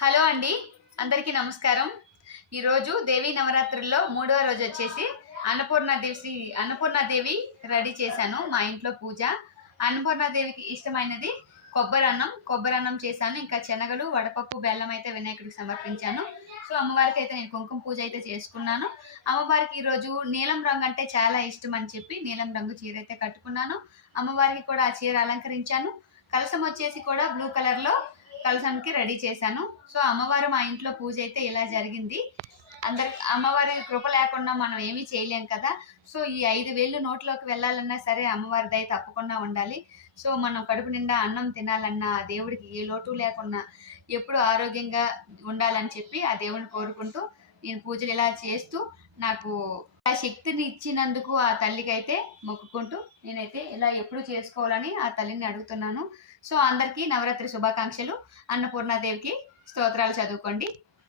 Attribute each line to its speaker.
Speaker 1: Hello అండి అందరికీ నమస్కారం. ఈరోజు దేవి నవరాత్రుల్లో మూడవ రోజు వచ్చేసి అన్నపూర్ణాదేవి అన్నపూర్ణాదేవి రెడీ చేశాను మా ఇంట్లో పూజ. అన్నపూర్ణాదేవికి ఇష్టమైనది కొబ్బరి అన్నం కొబ్బరి అన్నం చేశాను. ఇంకా శనగలు వడపప్పు బెల్లం అయితే వినాయకుడికి సమర్పించాను. సో అమ్మవారికి అయితే నేను కుంకుమ పూజ అయితే చేసుకున్నాను. అమ్మవారికి ఈరోజు నీలం రంగు అంటే చాలా ఇష్టం అని చెప్పి నీలం రంగు చీర అయితే కట్టుకున్నాను. అమ్మవారికి కూడా ఆ చీర అలంకరించాను. కలసం వచ్చేసి కూడా బ్లూ కలర్లో కలసానికి రెడీ చేశాను. సో అమ్మవారు మా ఇంట్లో పూజ అయితే ఇలా జరిగింది. అందరి అమ్మవారి కృప లేకుండా మనం ఏమీ చేయలేం కదా. సో ఈ ఐదు వేలు నోట్లోకి వెళ్ళాలన్నా సరే అమ్మవారి దయ తప్పకుండా ఉండాలి. సో మనం కడుపు నిండా అన్నం తినాలన్నా ఆ దేవుడికి ఏ లోటు లేకుండా ఎప్పుడు ఆరోగ్యంగా ఉండాలని చెప్పి ఆ దేవుడిని కోరుకుంటూ నేను పూజలు ఇలా చేస్తూ నాకు ఆ శక్తిని ఇచ్చినందుకు ఆ తల్లికి అయితే మొక్కుకుంటూ నేనైతే ఇలా ఎప్పుడు చేసుకోవాలని ఆ తల్లిని అడుగుతున్నాను. సో అందరికీ నవరాత్రి శుభాకాంక్షలు. అన్నపూర్ణాదేవికి స్తోత్రాలు చదువుకోండి.